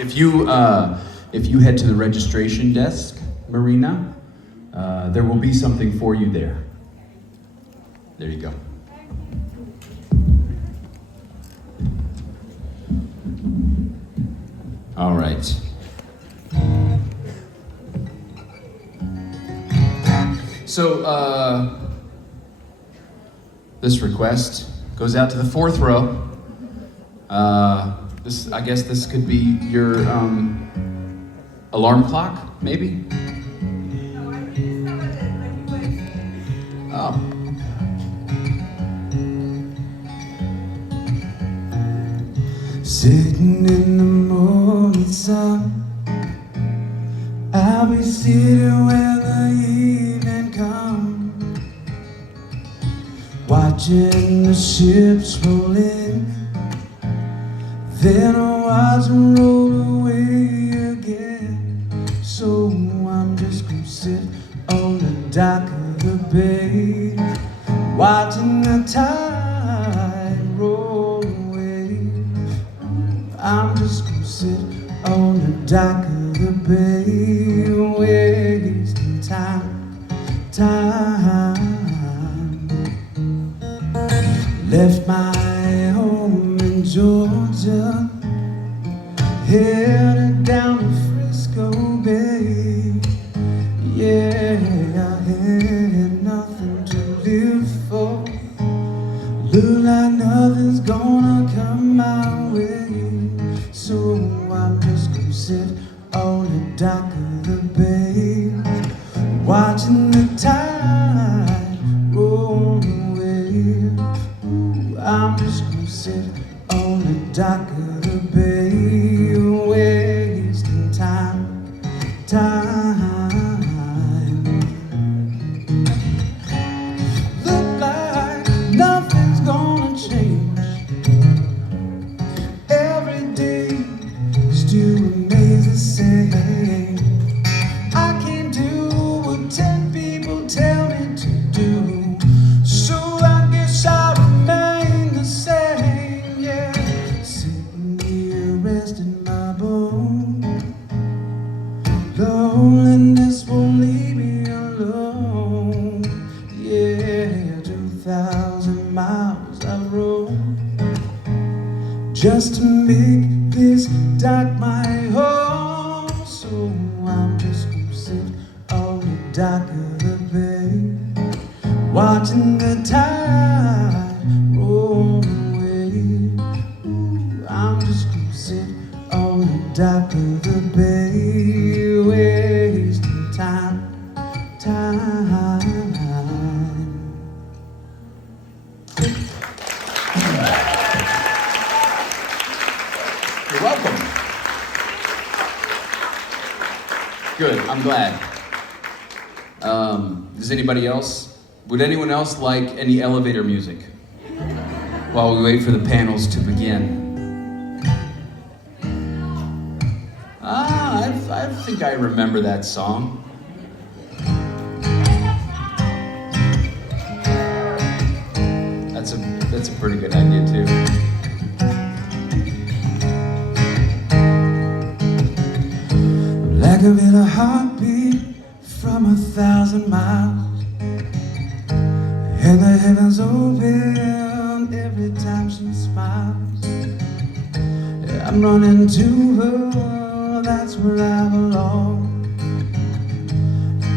If you head to the registration desk, Marina, there will be something for you there. There you go. All right. So, this request goes out to the fourth row. I guess this could be your alarm clock, maybe? Oh. Sitting in the morning sun, I'll be sitting when the evening comes, watching the ships roll in, then I watch them roll away again. So I'm just gonna sit on the dock of the bay, watching the tide roll away. I'm just gonna sit on the dock of the bay, wasting time. Left my home in Georgia, headed down to Frisco Bay. Yeah, I had nothing to live for. Look like nothing's gonna come my way. So I'm just gonna sit on the dock of the bay, watching the tide roll away. I'm just gonna sit on the dock of the bay, wasting time. Look like nothing's gonna change. Every day still remains the same. I can't do what 10 people tell me to do, so I guess I'll remain the same. Yeah, sitting here resting my bones. Loneliness won't leave me alone. Yeah, 2,000 miles I've rode just to make this dock my home. So I'm just gonna sit on the dock of the bay, watching the tide roll away. I'm just gonna sit on the dock of the bay, wasting time. You're welcome. Good, I'm glad. Would anyone else like any elevator music while we wait for the panels to begin? I think I remember that song. That's a pretty good idea too. Like a little heartbeat from 1,000 miles, and the heavens open every time she smiles. Yeah, I'm running to her, that's where I belong.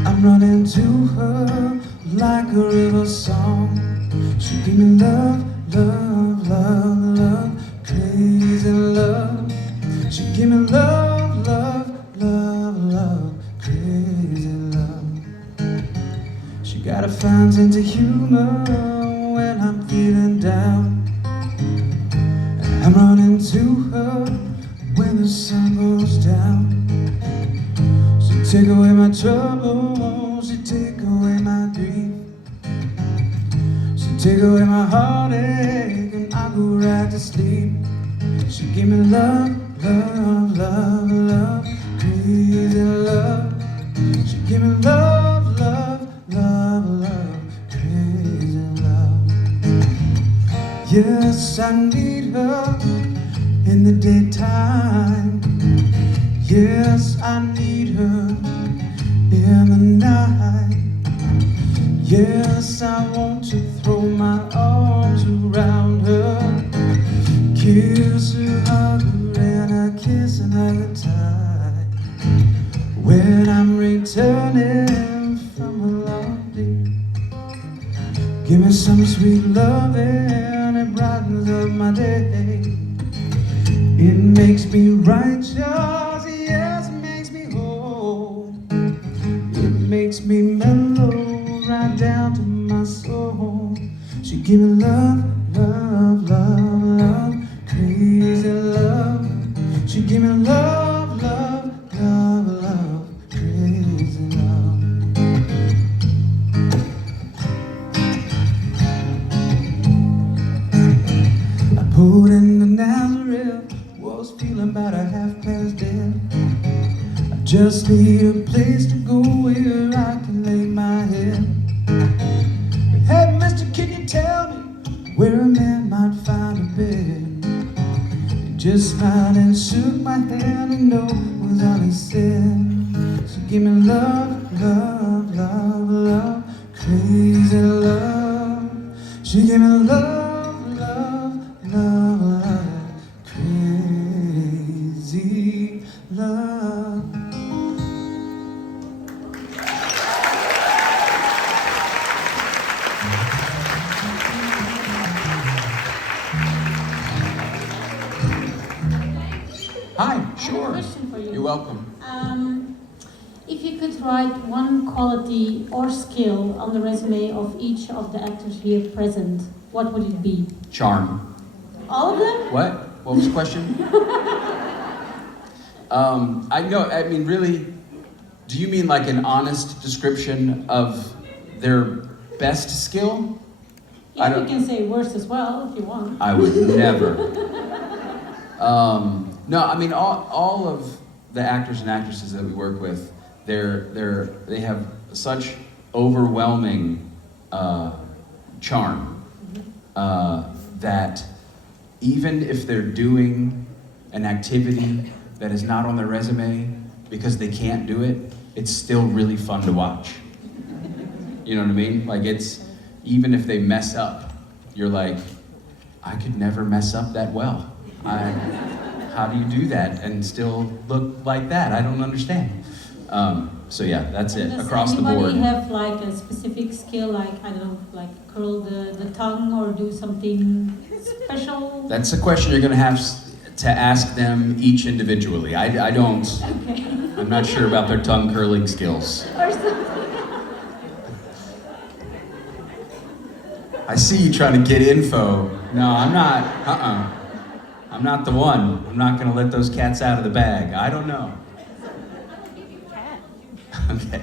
I'm running to her like a river song. She give me love, love, love, love, crazy love. She give me love, love, love, love, crazy love. She got a fine sense of humor when I'm feeling down, and I'm running to her when the sun goes down. She take away my trouble, she take away my grief. Take away my heartache and I go right to sleep. She give me love, love, love, love, crazy love. She give me love, love, love, love, crazy love. Yes, I need her in the daytime, Yes, I need her in the night. Yes, I want to throw my arms around her, kiss her, hug her, and I kiss another time. When I'm returning from a long day, give me some sweet loving, it brightens up my day. It makes me righteous, yes, it makes me whole. It makes me mellow right down to my soul. She give me love, love, love, love, crazy love. She give me love, love, love, love, crazy love. I pulled into Nazareth, was feeling about a half past dead. I just need a place to go where I can lay my head. Hey, mister, can you tell me where a man might find a bed? He just smiled and shook my hand, and no was all he said. So give me love, love, love, love, crazy love. She gave me love, love, love, love, crazy love. Hi, I have a sure. question for you. You're welcome. If you could write one quality or skill on the resume of each of the actors here present, what would it be? Charm. All of them? What? What was the question? I know, I mean, really, do you mean like an honest description of their best skill? Yeah, you can say worst as well if you want. I would never. No, I mean, all of the actors and actresses that we work with, they have such overwhelming charm that even if they're doing an activity that is not on their resume because they can't do it, it's still really fun to watch. You know what I mean? Like, it's, even if they mess up, you're like, I could never mess up that well. How do you do that and still look like that? I don't understand. So yeah, that's it, across the board. Does anybody have like a specific skill, like, I don't know, like curl the tongue or do something special? That's a question you're gonna have to ask them each individually. I don't, Okay. I'm not sure about their tongue curling skills. Or something. I see you trying to get info. No, I'm not, I'm not the one. I'm not gonna let those cats out of the bag. I don't know. Okay.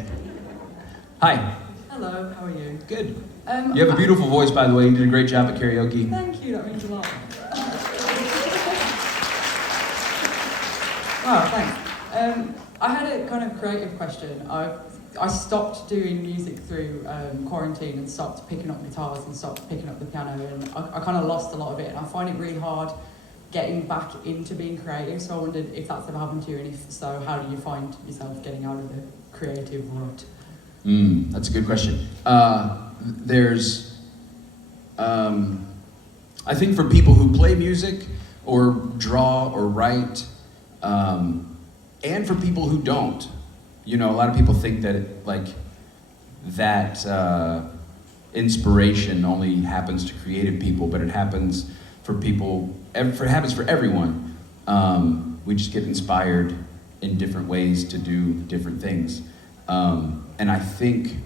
Hi. Hello, how are you? Good. You have a beautiful voice, by the way. You did a great job at karaoke. Thank you, that means a lot. Wow, thanks. I had a kind of creative question. I stopped doing music through quarantine and stopped picking up guitars and stopped picking up the piano, and I kind of lost a lot of it, and I find it really hard getting back into being creative, so I wondered if that's ever happened to you, and if so, how do you find yourself getting out of the creative rut? That's a good question. I think for people who play music or draw or write, and for people who don't, you know, a lot of people think that that inspiration only happens to creative people, but it happens for people. It happens for everyone. We just get inspired in different ways to do different things. And I think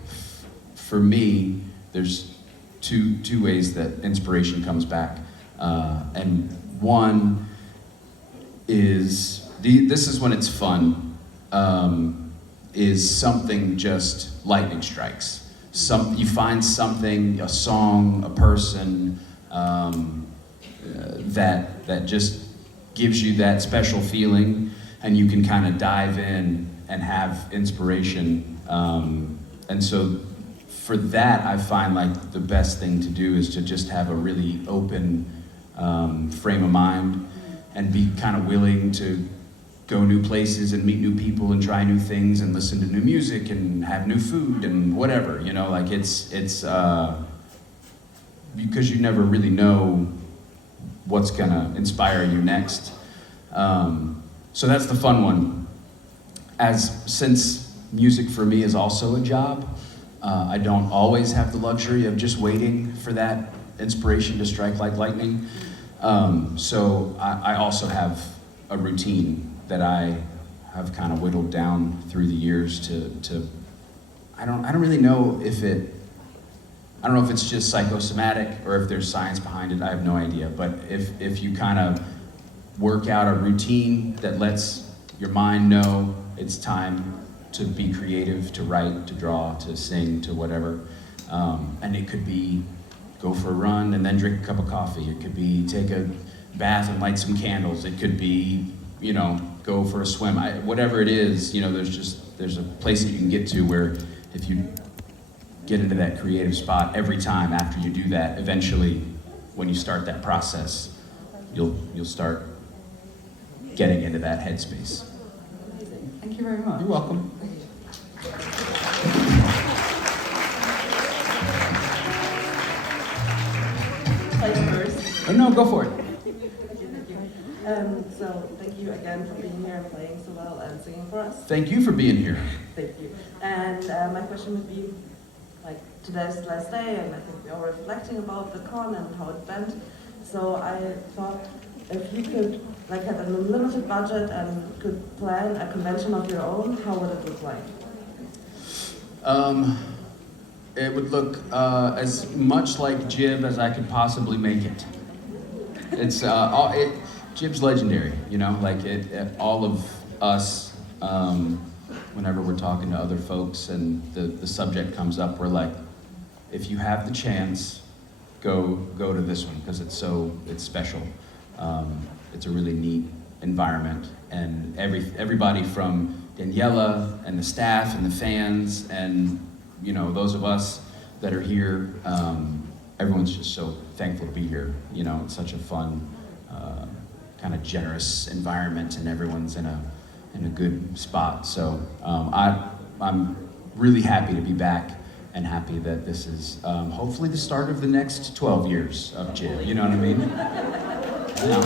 for me, there's two ways that inspiration comes back. And one is, this is when it's fun, is something just lightning strikes. You find something, a song, a person, that just gives you that special feeling, and you can kind of dive in and have inspiration. And so for that, I find like the best thing to do is to just have a really open frame of mind and be kind of willing to go new places and meet new people and try new things and listen to new music and have new food and whatever, you know, like it's because you never really know what's gonna inspire you next. So that's the fun one. Since music for me is also a job, I don't always have the luxury of just waiting for that inspiration to strike like lightning. So I also have a routine that I have kind of whittled down through the years to I don't really know if it's just psychosomatic or if there's science behind it. I have no idea. But if you kind of work out a routine that lets your mind know it's time to be creative, to write, to draw, to sing, to whatever. And it could be go for a run and then drink a cup of coffee. It could be take a bath and light some candles. It could be, you know, go for a swim. Whatever it is, you know, there's a place that you can get to where if you get into that creative spot every time after you do that, eventually when you start that process, you'll start getting into that headspace. Amazing. Thank you very much. You're welcome. Play first. Oh, no, go for it. So thank you again for being here and playing so well and singing for us. Thank you for being here. Thank you. And my question would be, like, today's the last day, and I think we're all reflecting about the con and how it went. So I thought if you could, like, have a limited budget and could plan a convention of your own, how would it look like? It would look as much like JIB as I could possibly make it. It's JIB's legendary, you know, like all of us, whenever we're talking to other folks and the subject comes up, we're like, if you have the chance, go to this one because it's special. It's a really neat environment, and everybody from Daniela and the staff and the fans and, you know, those of us that are here, everyone's just so thankful to be here. You know, it's such a fun, kind of generous environment, and everyone's in a good spot. So I'm really happy to be back and happy that this is hopefully the start of the next 12 years of JIB. You know what I mean? Yeah.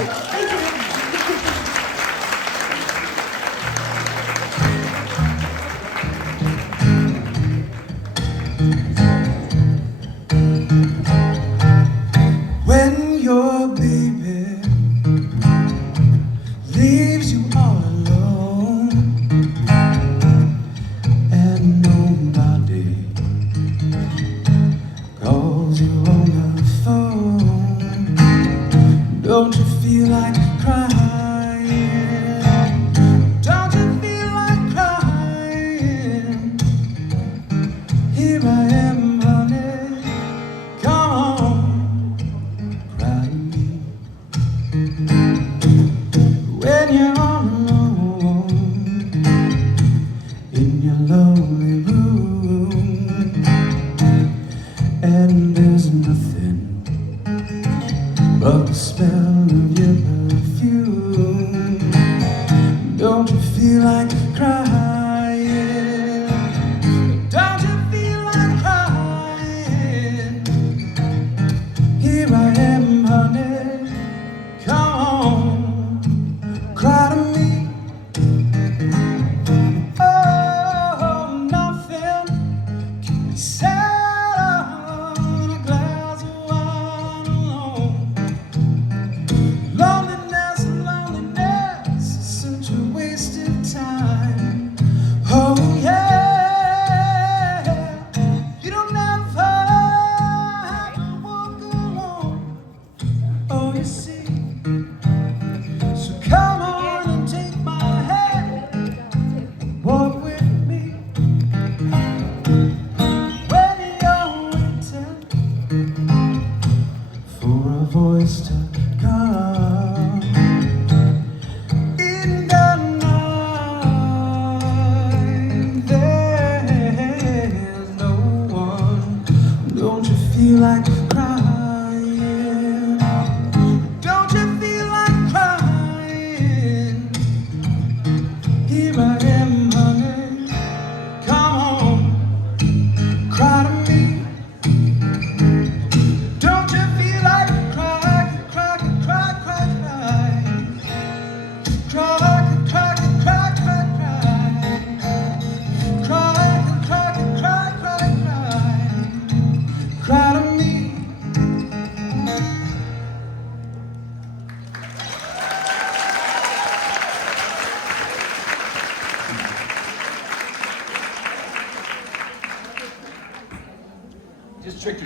When your baby leaves you all alone and nobody calls you on the phone, don't you feel like crying? Don't you feel like crying? Here I am, honey, come on, cry to me. When you're all alone in your lonely room and there's nothing but the smell of your perfume, don't you feel like crying? Don't you feel like crying? Here I am, honey, come on, cry to me. Oh, nothing can be said on a glass of wine alone. Loneliness, loneliness is such a wasted time. Oh yeah, you don't ever have to walk alone. Oh, you see. So come on and take my hand, walk with me. When you're waiting for a voice to come in the night, there's no one. Don't you feel like crying? Don't you feel like crying?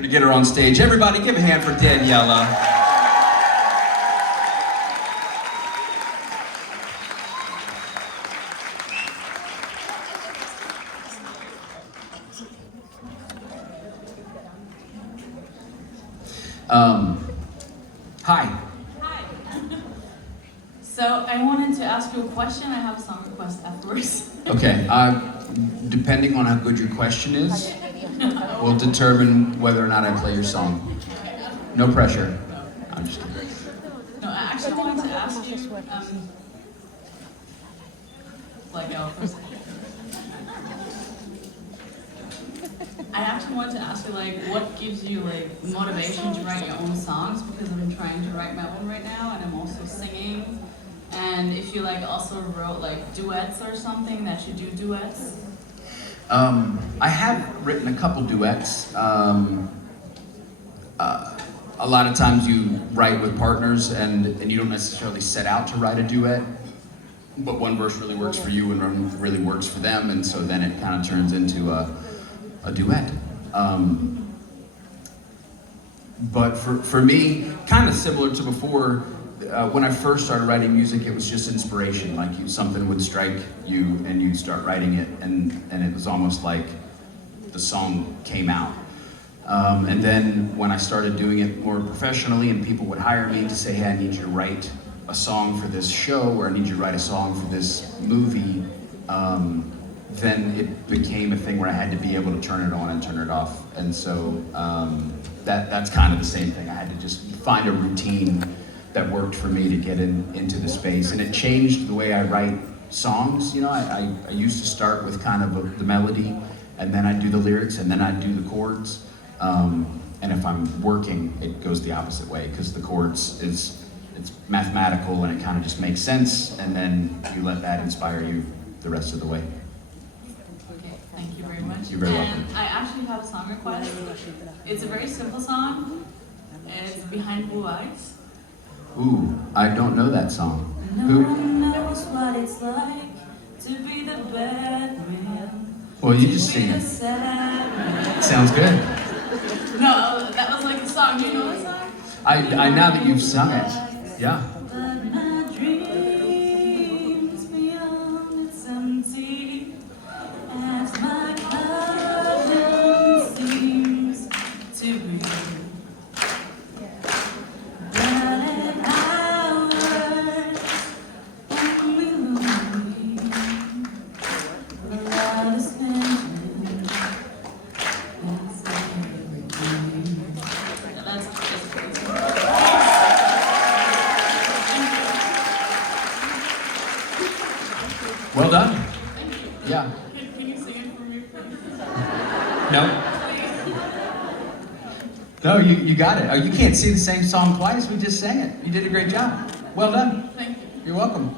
To get her on stage. Everybody give a hand for Daniela. Hi. Hi. So I wanted to ask you a question. I have a song request afterwards. Okay, depending on how good your question is, will determine whether or not I play your song. No pressure. I'm just kidding. No, I actually wanted to ask you, I actually wanted to ask you, what gives you, motivation to write your own songs? Because I'm trying to write my own right now, and I'm also singing. And if you, also wrote, duets or something, that you do duets? I have written a couple duets. A lot of times you write with partners and you don't necessarily set out to write a duet, but one verse really works for you and one really works for them, and so then it kind of turns into a duet. But for me, kind of similar to before, when I first started writing music, it was just inspiration. Something would strike you and you'd start writing it, and it was almost like the song came out. And then when I started doing it more professionally and people would hire me to say, hey, I need you to write a song for this show, or I need you to write a song for this movie, then it became a thing where I had to be able to turn it on and turn it off. And so that's kind of the same thing. I had to just find a routine that worked for me to get into the space. And it changed the way I write songs. I used to start with kind of the melody, and then I'd do the lyrics, and then I'd do the chords. And if I'm working, it goes the opposite way, because the chords it's mathematical and it kind of just makes sense, and then you let that inspire you the rest of the way. Okay, thank you very much. You're very welcome. And I actually have a song request. It's a very simple song. It's Behind Blue Eyes. Ooh, I don't know that song. No one knows what it's like to be the bad man. Well, you just sing it. Sounds good. No, that was a song. You know the song? I now that you've sung it, yeah. But my dreams beyond it's empty, as my conscience seems to be. But an hour only lonely, without a spending, that's everything. That's Well done. Yeah. Can you sing it for me, please? No? No, you got it. Oh, you can't sing the same song twice. We just sang it. You did a great job. Well done. Thank you. You're welcome.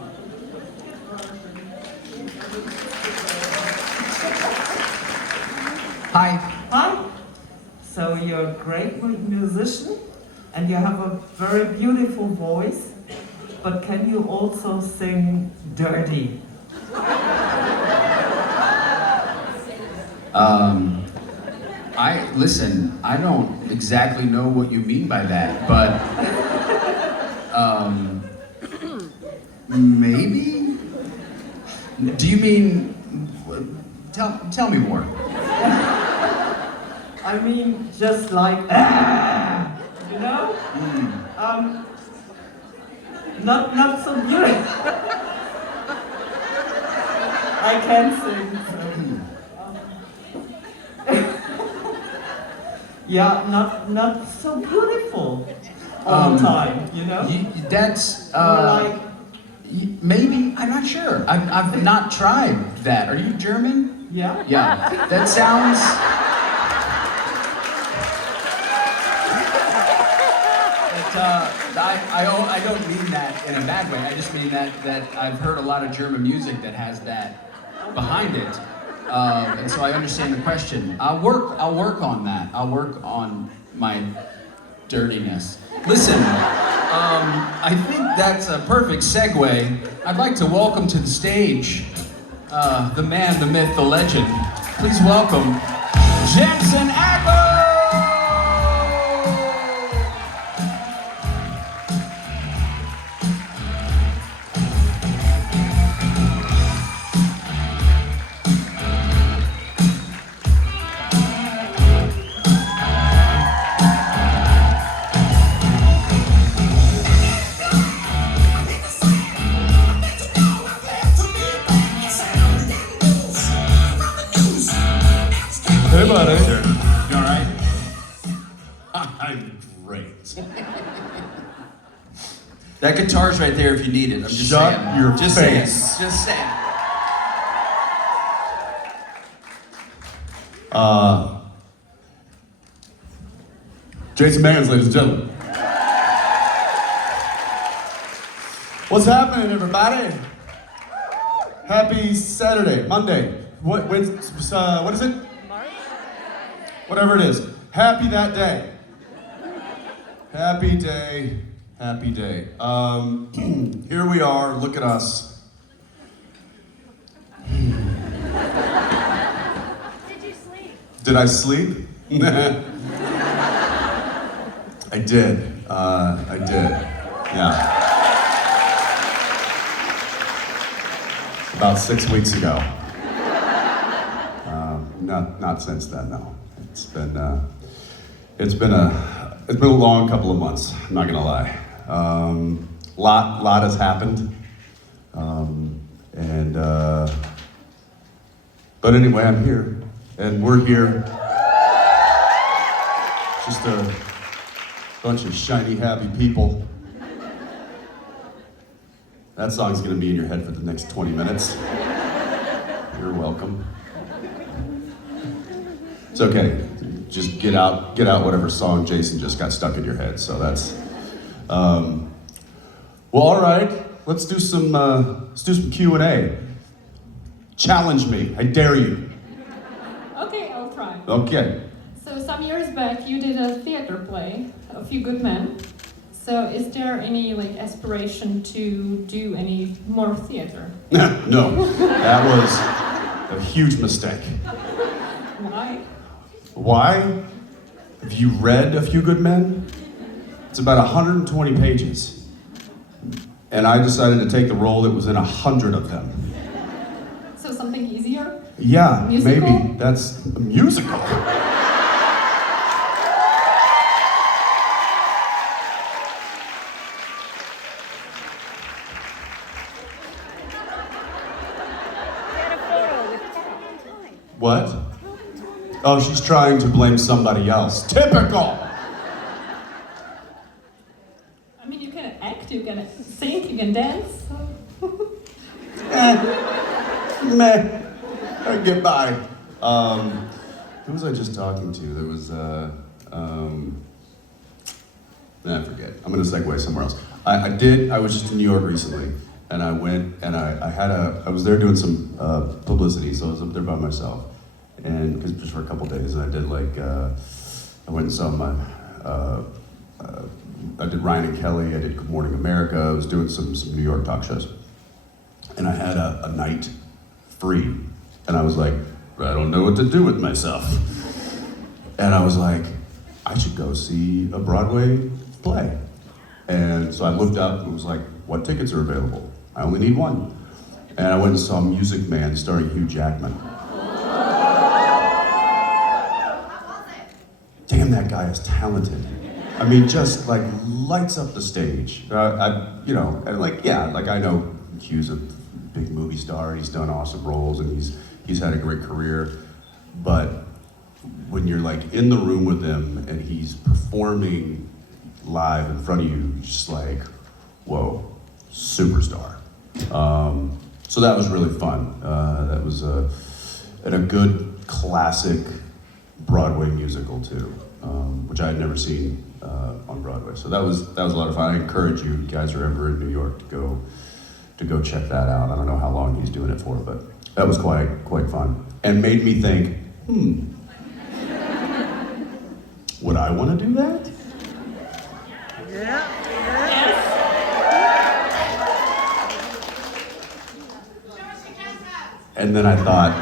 Hi. Hi. So you're a great musician and you have a very beautiful voice, but can you also sing dirty? Listen, I don't exactly know what you mean by that, but maybe? Do you mean, tell me more. I mean, just like, you know? Not so beautiful. I can sing. Yeah, not so beautiful all the time, you know? That's, Like, maybe, I'm not sure. I've not tried that. Are you German? yeah? Yeah, that sounds... I don't mean that in a bad way. I just mean that I've heard a lot of German music that has that behind it. And so I understand the question. I'll work on that. I'll work on my dirtiness. Listen, I think that's a perfect segue. I'd like to welcome to the stage the man, the myth, the legend. Please welcome Jensen Ackles! brains. That guitar's right there if you need it. I'm just Shut saying. your just face. Saying. Just saying. Jason Mans, ladies and gentlemen. What's happening, everybody? Happy Saturday, Monday. What is it? Whatever it is. Happy that day. Happy day. Happy day. Here we are. Look at us. Did you sleep? Did I sleep? I did. I did. Yeah. About 6 weeks ago. Not since then, no. It's been a long couple of months. I'm not gonna lie. Lot has happened. But anyway, I'm here, and we're here. Just a bunch of shiny, happy people. That song's gonna be in your head for the next 20 minutes. You're welcome. It's okay. Just get out whatever song Jason just got stuck in your head. So that's, well, all right. Let's do some Q&A. Challenge me. I dare you. Okay, I'll try. Okay. So some years back, you did a theater play, A Few Good Men. So is there any aspiration to do any more theater? No, that was a huge mistake. Why? Why? Have you read A Few Good Men? It's about 120 pages. And I decided to take the role that was in 100 of them. So something easier? Yeah, Musical? maybe. That's a musical. Get a photo with Carl. What? Oh, she's trying to blame somebody else. Typical! I mean, you can act, you can sing, you can dance. Meh. I get by. Who was I just talking to? There was, I forget. I'm gonna segue somewhere else. I was just in New York recently, and I went, and I was there doing some publicity, so I was up there by myself. And because just for a couple days, and I did I went and saw I did Ryan and Kelly, I did Good Morning America, I was doing some New York talk shows. And I had a night free, and I was like, I don't know what to do with myself. And I was like, I should go see a Broadway play. And so I looked up and was like, what tickets are available? I only need one. And I went and saw Music Man starring Hugh Jackman. Damn, that guy is talented. I mean, just lights up the stage. I know Hugh's a big movie star. He's done awesome roles, and he's had a great career. But when you're in the room with him and he's performing live in front of you, you're just like, whoa, superstar. So that was really fun. That was a good classic Broadway musical too, which I had never seen on Broadway. So that was a lot of fun. I encourage you guys are ever in New York to go check that out. I don't know how long he's doing it for, but that was quite fun and made me think, would I want to do that? Yeah. And then I thought,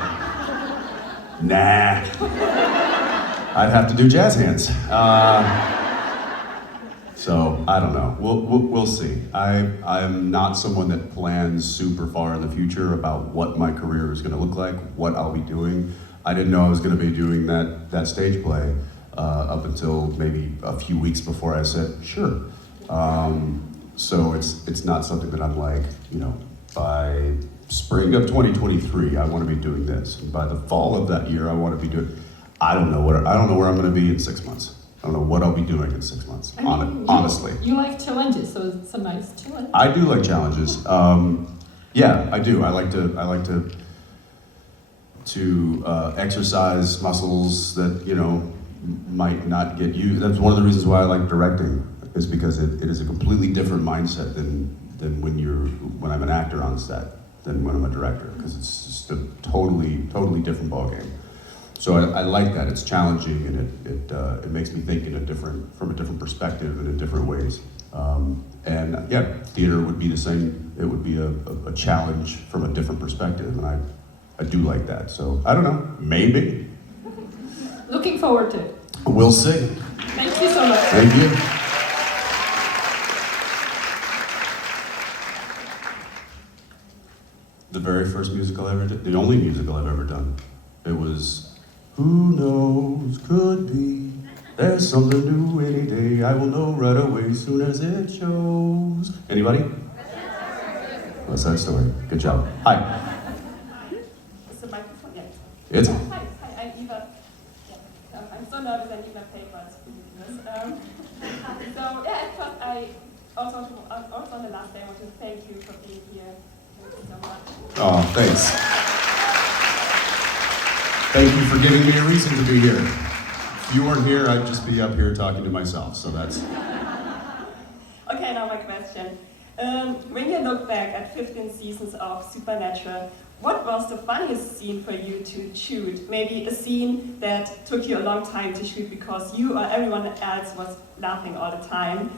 nah, I'd have to do jazz hands. So I don't know. We'll see. I'm not someone that plans super far in the future about what my career is going to look like, what I'll be doing. I didn't know I was going to be doing that stage play up until maybe a few weeks before I said sure. So it's not something that I'm like, by spring of 2023, I want to be doing this. And by the fall of that year, I want to be doing. I don't know where I'm going to be in 6 months. I don't know what I'll be doing in 6 months, I mean, honestly. You like challenges, so it's a nice challenge. I do like challenges. Yeah, I do. I like to exercise muscles that, you know, might not get used. That's one of the reasons why I like directing, is because it is a completely different mindset than when I'm an actor on set than when I'm a director, because it's just a totally different ballgame. So I like that. It's challenging, and it makes me think from a different perspective and in different ways. And yeah, theater would be the same. It would be a challenge from a different perspective, and I do like that. So I don't know, maybe. Looking forward to it. We'll see. Thank you so much. Thank you. The very first musical I ever did, the only musical I've ever done, it was Who Knows Could Be. There's something new any day. I will know right away soon as it shows. Anybody? What's that story? Good job. Hi. Is the microphone? Yeah. It's Hi, I'm Eva. Yeah. I'm so nervous I need my paper. It's ridiculous. So yeah, at first I also on the last day I want to thank you for being here. Thank you so much. Oh, thanks. Thank you for giving me a reason to be here. If you weren't here, I'd just be up here talking to myself, so that's... Okay, now my question. When you look back at 15 seasons of Supernatural, what was the funniest scene for you to shoot? Maybe a scene that took you a long time to shoot because you or everyone else was laughing all the time.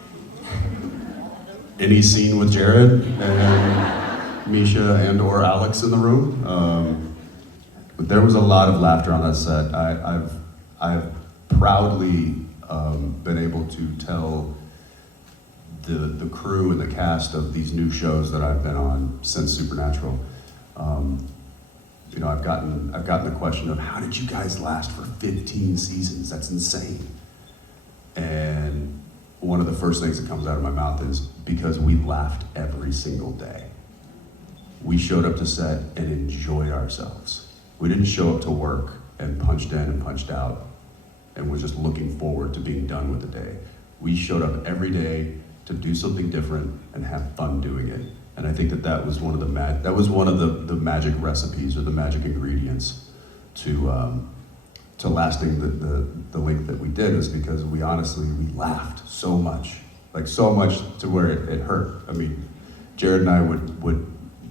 Any scene with Jared and Misha and or Alex in the room. But there was a lot of laughter on that set. I've proudly been able to tell the crew and the cast of these new shows that I've been on since Supernatural. You know, I've gotten the question of, how did you guys last for 15 seasons? That's insane. And one of the first things that comes out of my mouth is, because we laughed every single day. We showed up to set and enjoyed ourselves. We didn't show up to work and punched in and punched out and was just looking forward to being done with the day. We showed up every day to do something different and have fun doing it. And I think that was one of the magic recipes, or the magic ingredients to lasting the length that we did, is because we laughed so much, like so much to where it hurt. I mean, Jared and I would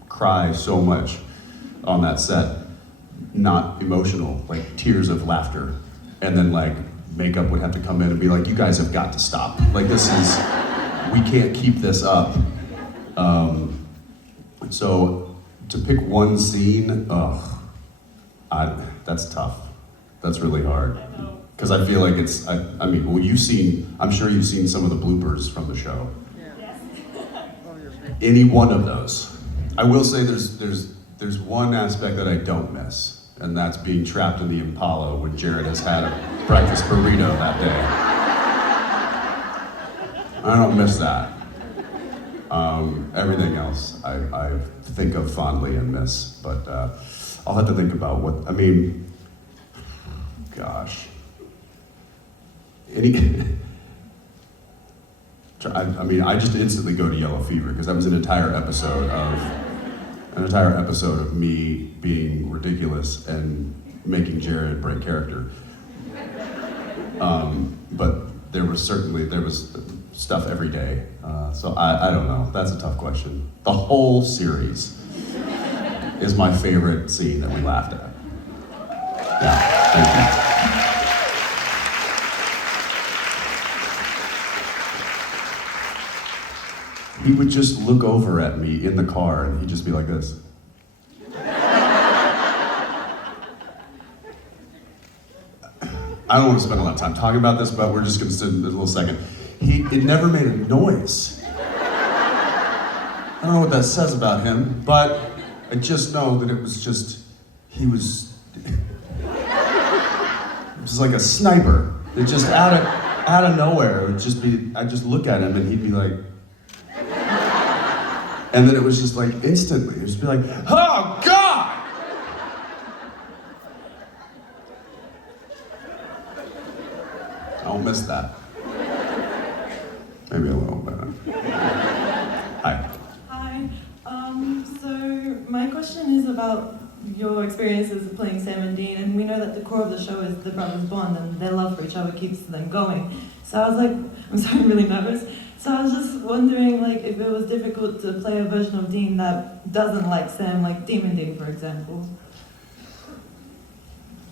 cry so much on that set, not emotional, like tears of laughter. And then like makeup would have to come in and be like, you guys have got to stop. Like we can't keep this up. So to pick one scene, that's tough. That's really hard. Because I feel like I'm sure you've seen some of the bloopers from the show. Yes. Any one of those. I will say there's one aspect that I don't miss, and that's being trapped in the Impala when Jared has had a breakfast burrito that day. I don't miss that. Everything else I think of fondly and miss, but I'll have to think about gosh. I just instantly go to Yellow Fever, because that was an entire episode of me being ridiculous and making Jared break character. But there was stuff every day. So I don't know. That's a tough question. The whole series is my favorite scene that we laughed at. Yeah, thank you. He would just look over at me in the car and he'd just be like this. I don't want to spend a lot of time talking about this, but we're just going to sit in a little second. It never made a noise. I don't know what that says about him, but I just know that it was like a sniper. It just out of nowhere, it would just be, I'd just look at him and he'd be like, and then it was just like instantly, it would just be like, oh God! don't miss that. Maybe a little bit. Hi. Hi. So my question is about your experiences of playing Sam and Dean, and we know that the core of the show is the brothers' bond and their love for each other keeps them going. So I was like, I'm sorry, I'm really nervous. So I was just wondering, like, if it was difficult to play a version of Dean that doesn't like Sam, like Demon Dean, for example.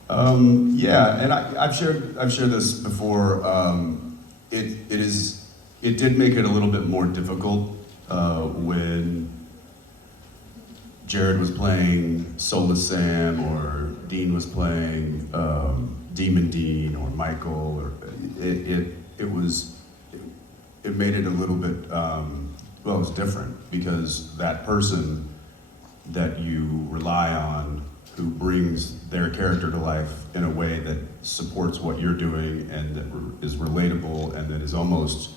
Yeah, and I've shared this before. It did make it a little bit more difficult when Jared was playing Soulless Sam or Dean was playing Demon Dean or Michael. Or it made it a little bit it was different because that person that you rely on, who brings their character to life in a way that supports what you're doing and that is relatable and that is almost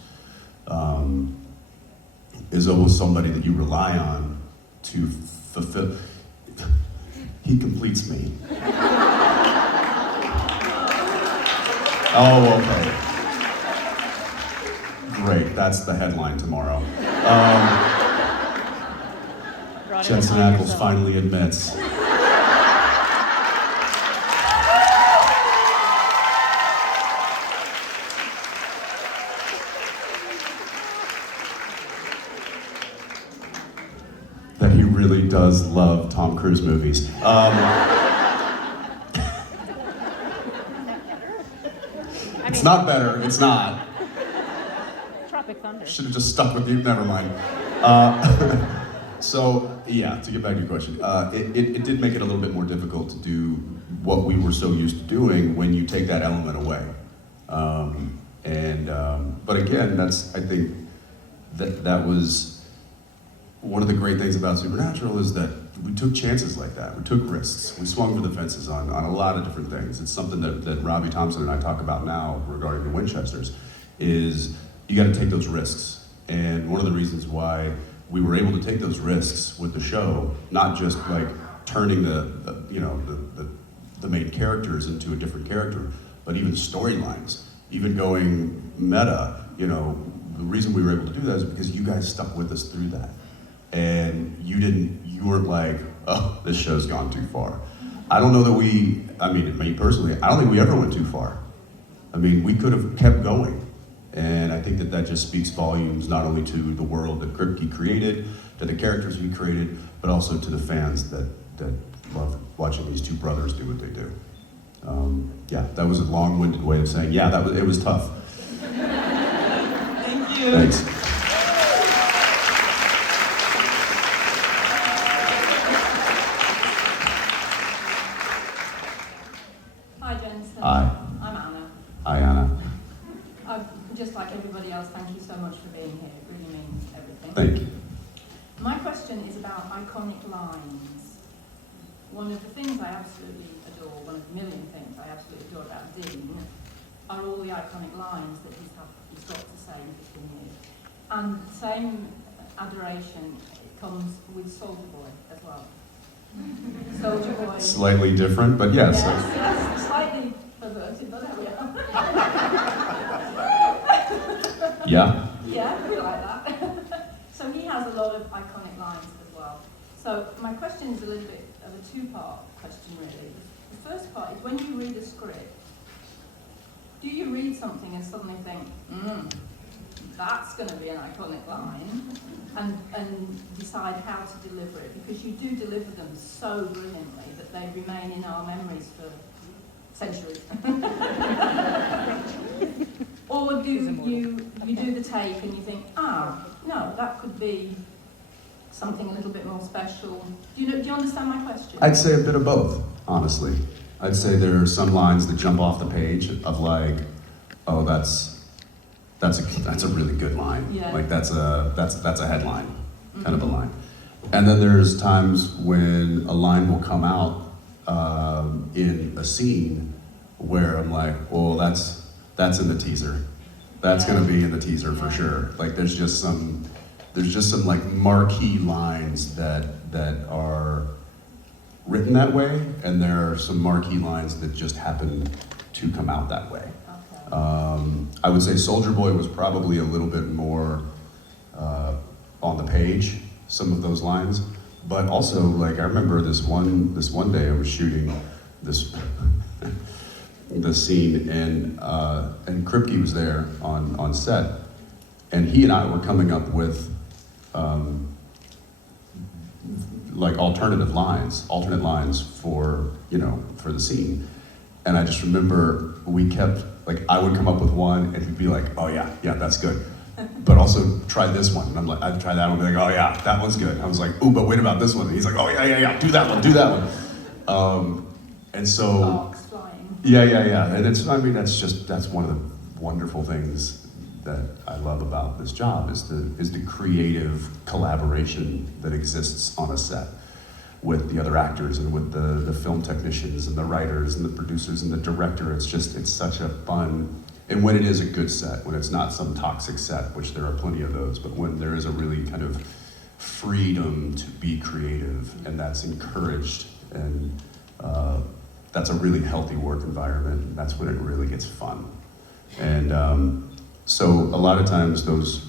somebody that you rely on to fulfill. He completes me. Oh, okay. Great, that's the headline tomorrow. Jensen Ackles finally admits. That he really does love Tom Cruise movies. It's not better, it's not. Tropic Thunder. Should have just stuck with you, never mind. So, yeah, to get back to your question, it did make it a little bit more difficult to do what we were so used to doing when you take that element away. But again, I think that was one of the great things about Supernatural is that we took chances like that. We took risks. We swung for the fences on a lot of different things. It's something that Robbie Thompson and I talk about now regarding the Winchesters, is you got to take those risks. And one of the reasons why we were able to take those risks with the show, not just like turning the main characters into a different character, but even storylines, even going meta. The reason we were able to do that is because you guys stuck with us through that. And you weren't like, oh, this show's gone too far. I don't know that me personally, I don't think we ever went too far. I mean, we could have kept going. And I think that just speaks volumes not only to the world that Kripke created, to the characters we created, but also to the fans that love watching these two brothers do what they do. Yeah, that was a long-winded way of saying, yeah, it was tough. Thank you. Thanks. Hi, Jensen. Hi. I'm Anna. Hi, Anna. Just like everybody else, thank you so much for being here. It really means everything. Thank you. My question is about iconic lines. One of the things I absolutely adore, one of the million things I absolutely adore about Dean, are all the iconic lines that he's got to say in 15 years. And the same adoration comes with Soldier Boy as well. Soldier Boy. Slightly different, but yes. Yes, slightly perverted, but there we are. Yeah. Yeah, we like that. So he has a lot of iconic lines as well. So my question is a little bit of a two-part question, really. The first part is when you read a script, do you read something and suddenly think, that's going to be an iconic line, and decide how to deliver it? Because you do deliver them so brilliantly that they remain in our memories for centuries. Or do you do the take and you think, no, that could be something a little bit more special. Do you understand my question? I'd say a bit of both, honestly. I'd say there are some lines that jump off the page of like, oh, that's a really good line. Yeah. Like that's a headline, kind of a line. And then there's times when a line will come out in a scene where I'm like, well, that's in the teaser. That's gonna be in the teaser for sure. Like there's just some like marquee lines that are written that way, and there are some marquee lines that just happen to come out that way. I would say Soldier Boy was probably a little bit more on the page, some of those lines, but also like I remember this one day I was shooting this this scene and Kripke was there on set, and he and I were coming up with like alternate lines for for the scene, and I just remember we kept like I would come up with one and he'd be like, oh yeah that's good, but also try this one, and I'm like I'd try that one and be like, oh yeah that one's good. I was like, ooh, but what about this one? And he's like, oh yeah do that one. And so Sparks flying. yeah, and it's that's one of the wonderful things that I love about this job is the creative collaboration that exists on a set with the other actors and with the film technicians and the writers and the producers and the director. It's such a fun, and when it is a good set, when it's not some toxic set, which there are plenty of those, but when there is a really kind of freedom to be creative and that's encouraged, and that's a really healthy work environment, and that's when it really gets fun. And so a lot of times those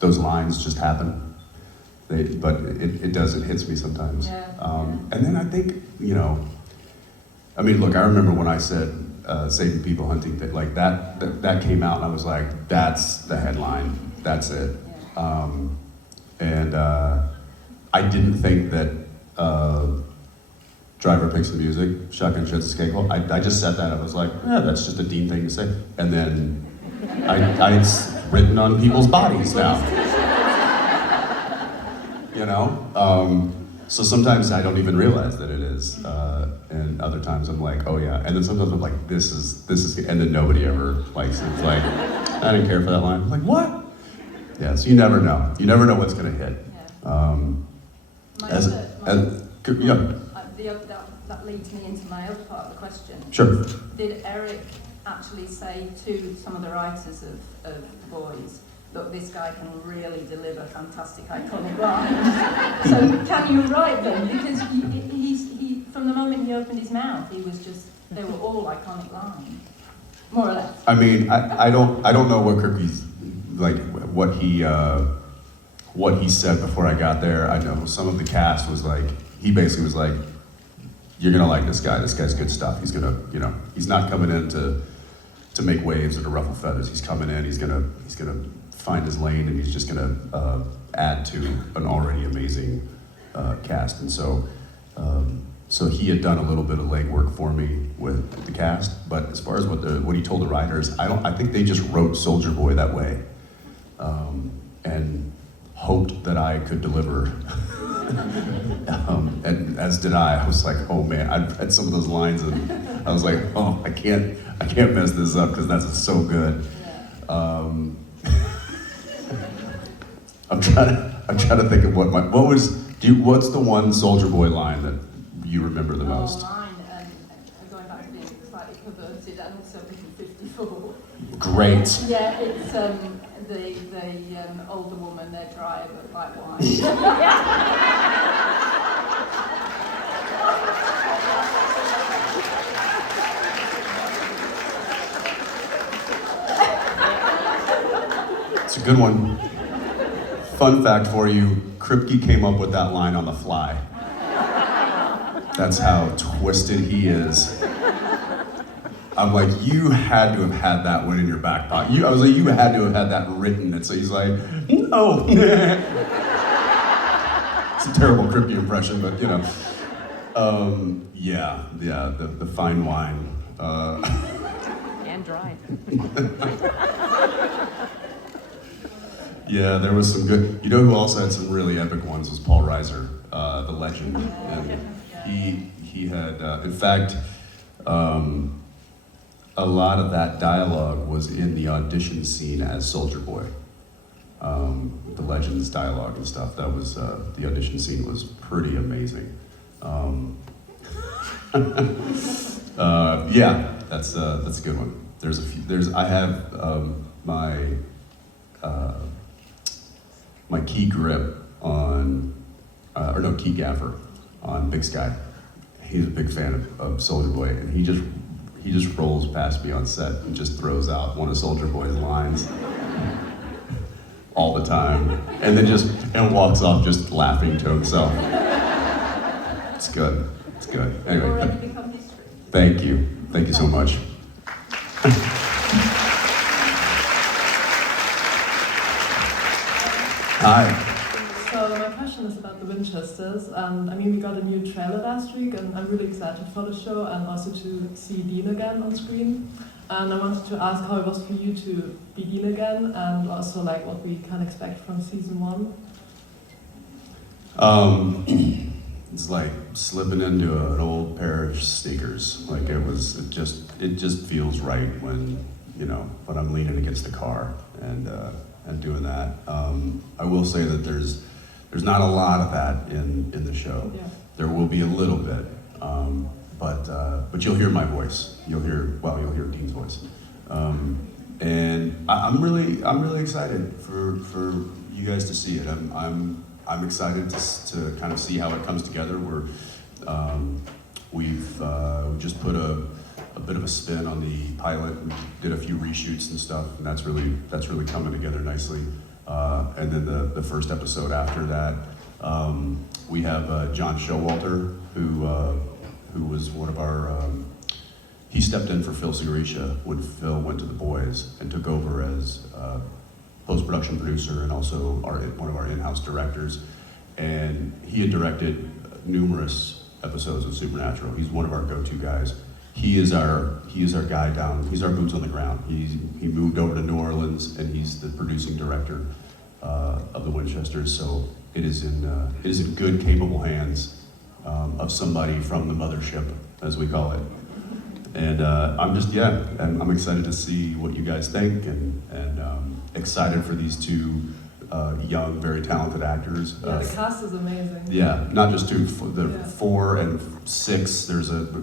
lines just happen. But it hits me sometimes. And then I think, I mean, look, I remember when I said Saving People Hunting, that like that came out and I was like, that's the headline, that's it. And I didn't think that Driver Picks the Music, Shotgun Sheds the Scapegoat, I just said that, I was like, that's just a Dean thing to say. And then it's written on people's bodies now. So sometimes I don't even realize that it is, and other times I'm like, oh yeah, and then sometimes I'm like, this is, and then nobody ever likes it. It's like, I didn't care for that line. I'm like, what? Yeah, so you never know what's gonna hit. That leads me into my other part of the question. Sure. Did Eric actually say to some of the writers of Boys, look, this guy can really deliver fantastic, iconic lines. So can you write them? Because he from the moment he opened his mouth, they were all iconic lines, more or less. I mean, I don't know what Kripke's, like, what he said before I got there. I know some of the cast was like, he basically was like, you're gonna like this guy. This guy's good stuff. He's gonna, he's not coming in to make waves or to ruffle feathers. He's coming in. He's gonna find his lane, and he's just gonna add to an already amazing cast. And so he had done a little bit of legwork for me with the cast. But as far as what he told the writers, I think they just wrote Soldier Boy that way, and hoped that I could deliver. And as did I. I was like, oh man, I'd read some of those lines and I was like, oh, I can't mess this up because that's so good. I'm trying to think of what's the one Soldier Boy line that you remember the most? Mine, going back to being slightly perverted and also being 54. Great. Yeah, it's the older woman, they're dry but like wine. It's a good one. Fun fact for you, Kripke came up with that line on the fly. That's how twisted he is. I'm like, you had to have had that one in your back pocket. I was like, you had to have had that written. And so he's like, no. It's a terrible Kripke impression, but the fine wine. And dry. Yeah, there was some good. You know who also had some really epic ones was Paul Reiser, the legend. And he had, in fact, a lot of that dialogue was in the audition scene as Soldier Boy. The Legend's dialogue and stuff. That was the audition scene was pretty amazing. Yeah, that's a good one. I have my key grip on, key gaffer on Big Sky. He's a big fan of Soldier Boy, and he just rolls past me on set and just throws out one of Soldier Boy's lines all the time, and then and walks off just laughing to himself. It's good. It's good. Anyway, thank you. Thank you so much. Hi. So my question is about the Winchesters, and I mean we got a new trailer last week, and I'm really excited for the show and also to see Dean again on screen. And I wanted to ask how it was for you to be Dean again, and also like what we can expect from season 1. It's like slipping into an old pair of sneakers. Like it just feels right when when I'm leaning against the car and doing that. I will say that there's not a lot of that in the show. Yeah. There will be a little bit, but you'll hear my voice. You'll hear Dean's voice, and I'm really excited for you guys to see it. I'm excited to kind of see how it comes together. We've just put a bit of a spin on the pilot. We did a few reshoots and stuff, and that's really coming together nicely. And then the first episode after that, we have John Showalter, who was one of our. He stepped in for Phil Sigarisha when Phil went to The Boys and took over as post-production producer and also one of our in-house directors. And he had directed numerous episodes of Supernatural. He's one of our go-to guys. He is our guy down. He's our boots on the ground. He moved over to New Orleans, and he's the producing director of the Winchesters. So it is in good, capable hands of somebody from the mothership, as we call it. And I'm excited to see what you guys think, and excited for these two young, very talented actors. Yeah, the cast is amazing. Yeah, not just two, 4 and 6.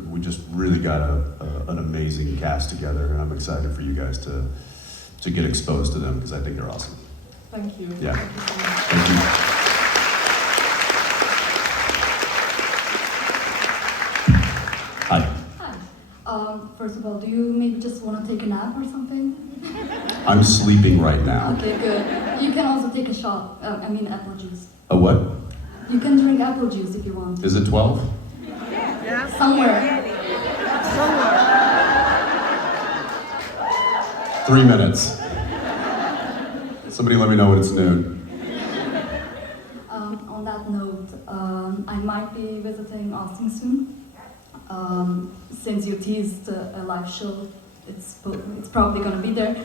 We just really got an amazing cast together, and I'm excited for you guys to get exposed to them because I think they're awesome. Thank you. Yeah. Thank you so much. Thank you. Hi. First of all, do you maybe just want to take a nap or something? I'm sleeping right now. Okay, good. You can also take a shot, apple juice. A what? You can drink apple juice if you want. Is it 12? Somewhere. 3 minutes. Somebody let me know when it's noon. On that note, I might be visiting Austin soon. Since you teased a live show, it's probably gonna be there.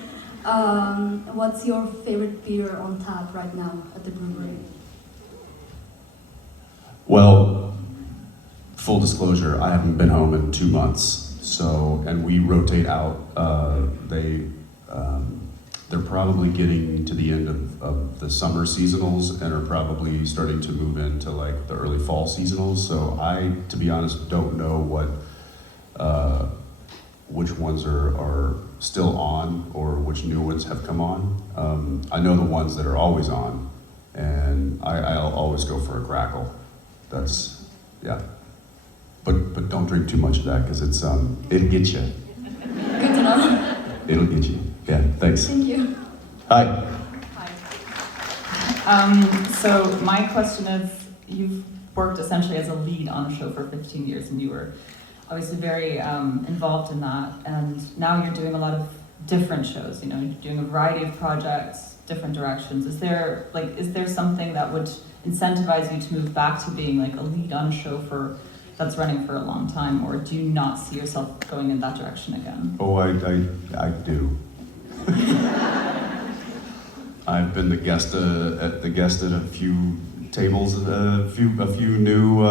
What's your favorite beer on tap right now at the brewery? Well, full disclosure, I haven't been home in 2 months. And we rotate out. They're probably getting to the end of the summer seasonals and are probably starting to move into like the early fall seasonals. So I, to be honest, don't know which ones are still on or which new ones have come on. I know the ones that are always on, and I'll always go for a Crackle. That's, yeah. But don't drink too much of that because it'll get you. Good to know. It'll get you. Yeah, thanks. Thank you. Hi. So my question is, you've worked essentially as a lead on a show for 15 years, and you were obviously very involved in that, and now you're doing a lot of different shows, you're doing a variety of projects, different directions. Is there something that would incentivize you to move back to being like a lead on a show that's running for a long time, or do you not see yourself going in that direction again? Oh, I do. I've been the guest at a few tables, a few new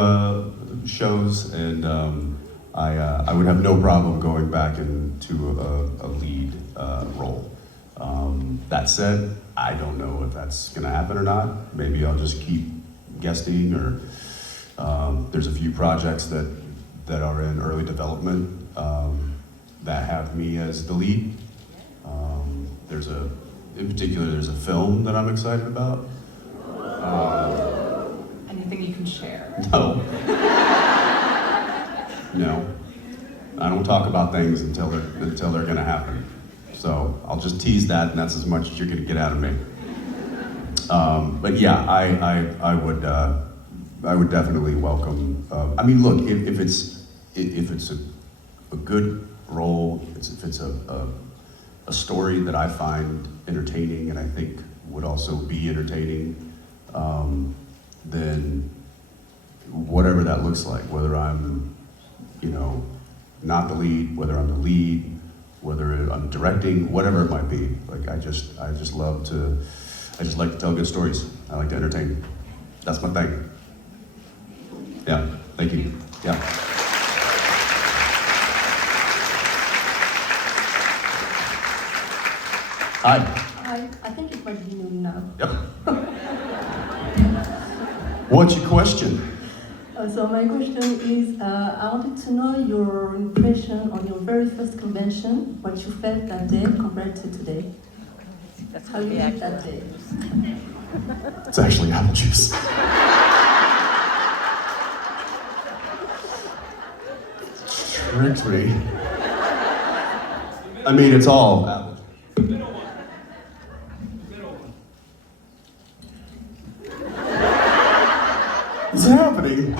shows, and I would have no problem going back into a lead role. That said, I don't know if that's going to happen or not. Maybe I'll just keep guesting, or there's a few projects that are in early development that have me as the lead. In particular, there's a film that I'm excited about. Anything you can share? No. No. I don't talk about things until they're gonna happen. So I'll just tease that, and that's as much as you're gonna get out of me. But yeah, I would definitely welcome. I mean, look, if it's a good role, if it's a story that I find entertaining and I think would also be entertaining, then whatever that looks like, whether I'm, not the lead, whether I'm the lead, whether I'm directing, whatever it might be. Like I just like to tell good stories. I like to entertain. That's my thing. Yeah, thank you. Yeah. Hi. Hi, I think it might be noon now. Yep. What's your question? So my question is, I wanted to know your impression on your very first convention, what you felt that day compared to today. That's how you lived that day. It's actually apple juice. Tricked me. I mean, it's all apple juice. What's happening?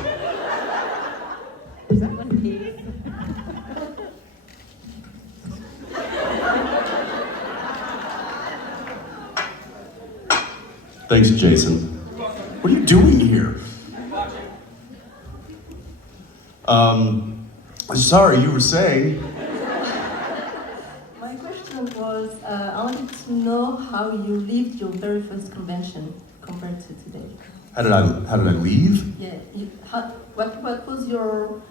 Thanks, Jason. What are you doing here? Sorry, you were saying. My question was, I wanted to know how you lived your very first convention compared to today. How did I leave? Yeah, what was your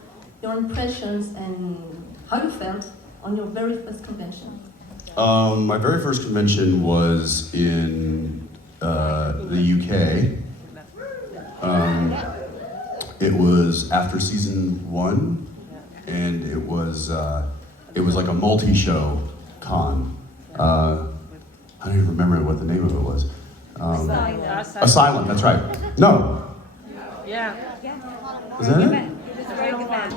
impressions and how you felt on your very first convention? My very first convention was in the UK. It was after season 1, and it was like a multi-show con. I don't even remember what the name of it was. Asylum, that's right. No. Yeah. Was that it? It was a very good event.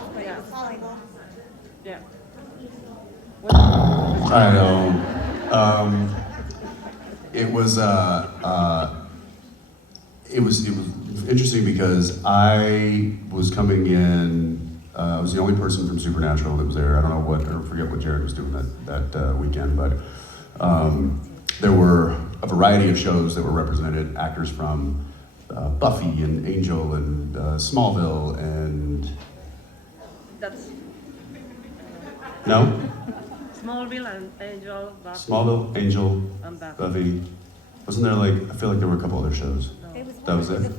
Yeah. I know. It was interesting because I was coming in. I was the only person from Supernatural that was there. I don't know I forget what Jared was doing that weekend, but there were a variety of shows that were represented. Actors from Buffy and Angel and Smallville and. That's No? Smallville and Angel. Buffy. Smallville, Angel, And Buffy. Wasn't there like, I feel like there were a couple other shows. No. That was it?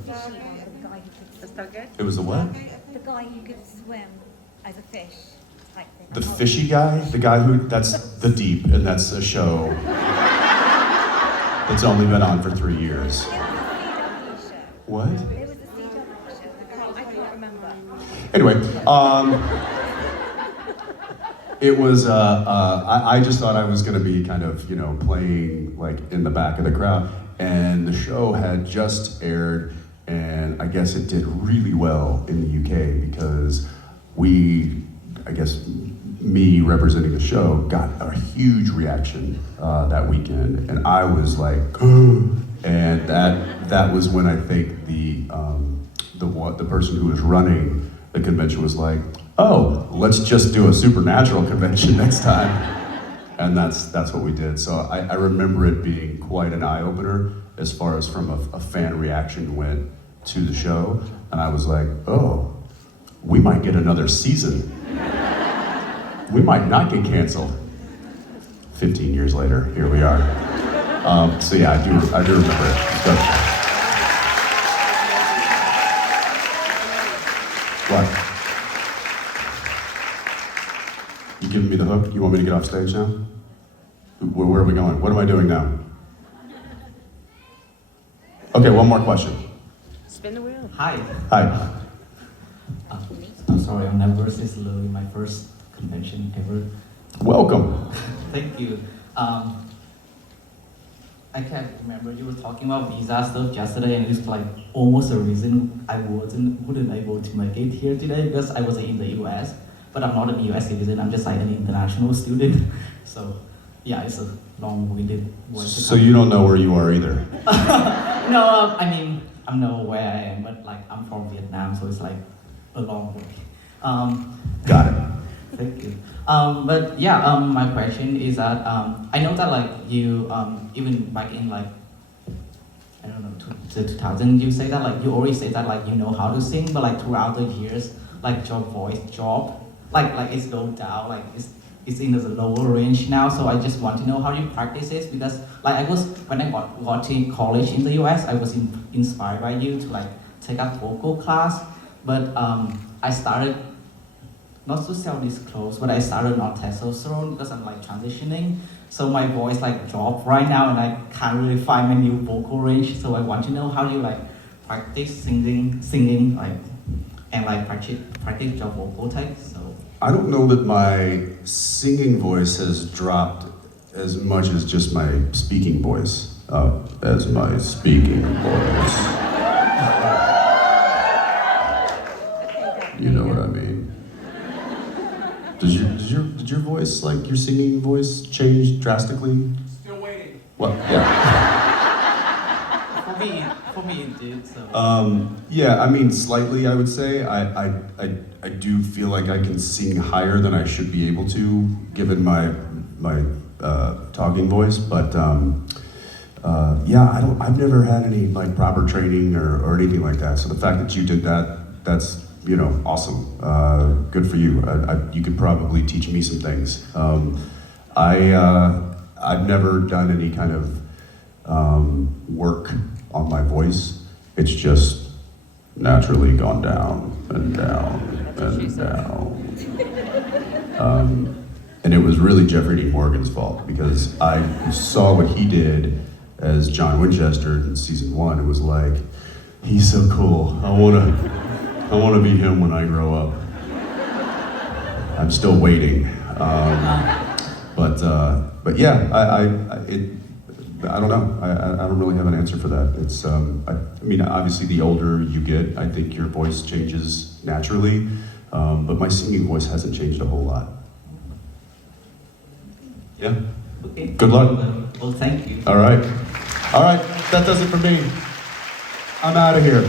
The Stargate? It was the what? The guy who could swim as a fish type thing. The fishy guy? The guy that's The Deep, and that's a show that's only been on for 3 years. What? It was a CW show. I can't remember. Anyway, it was, I just thought I was gonna be kind of, playing like in the back of the crowd, and the show had just aired, and I guess it did really well in the UK because me representing the show got a huge reaction that weekend, and I was like, and that was when I think the person who was running the convention was like, oh, let's just do a Supernatural convention next time. And that's what we did. So I remember it being quite an eye-opener as far as from a fan reaction went to the show. And I was like, oh, we might get another season. We might not get canceled. 15 years later, here we are. So yeah, I do remember it. So, what? You giving me the hook? You want me to get off stage now? Where are we going? What am I doing now? Okay, one more question. Spin the wheel. Hi. Hi. I'm sorry, I'm nervous. This is literally my first convention ever. Welcome. Thank you. I can't remember, you were talking about visa stuff yesterday, and it's like almost a reason I wouldn't able to make it here today because I was in the US. but I'm not a US citizen. I'm just like an international student. So yeah, it's a long-winded way. So you don't know where you are either. No, I mean I know where I am, but like I'm from Vietnam, so it's like a long way. Got it. Thank you. But yeah, my question is that I know that like you even back in like I don't know the 2000 you say that like you already say that like you know how to sing, but like throughout the years like your voice drop like it's low down like it's in the lower range now. So I just want to know how you practice this because like I was when I got to college in the US I was inspired by you to like take a vocal class, but I started. Not to self-disclose, but I started on testosterone because I'm like transitioning. So my voice like dropped right now and I can't really find my new vocal range. So I want to know how you like practice singing like, and like practice your vocal type, so. I don't know that my singing voice has dropped as much as just my speaking voice. As my speaking voice. You know what I mean? Did your voice, like your singing voice, change drastically? Still waiting. What? Yeah. For me it did. So. Yeah, I mean slightly. I would say I do feel like I can sing higher than I should be able to, given my talking voice. But yeah, I've never had any like proper training or anything like that. So the fact that you did that, that's awesome. Good for you. You could probably teach me some things. I've never done any kind of work on my voice. It's just naturally gone down and down and down. And it was really Jeffrey D. Morgan's fault because I saw what he did as John Winchester in season 1. It was like, he's so cool. I want to be him when I grow up. I'm still waiting. But yeah, I don't know. I don't really have an answer for that. It's I mean, obviously the older you get, I think your voice changes naturally. But my singing voice hasn't changed a whole lot. Yeah. Okay. Good luck. Well, thank you. All right. That does it for me. I'm out of here.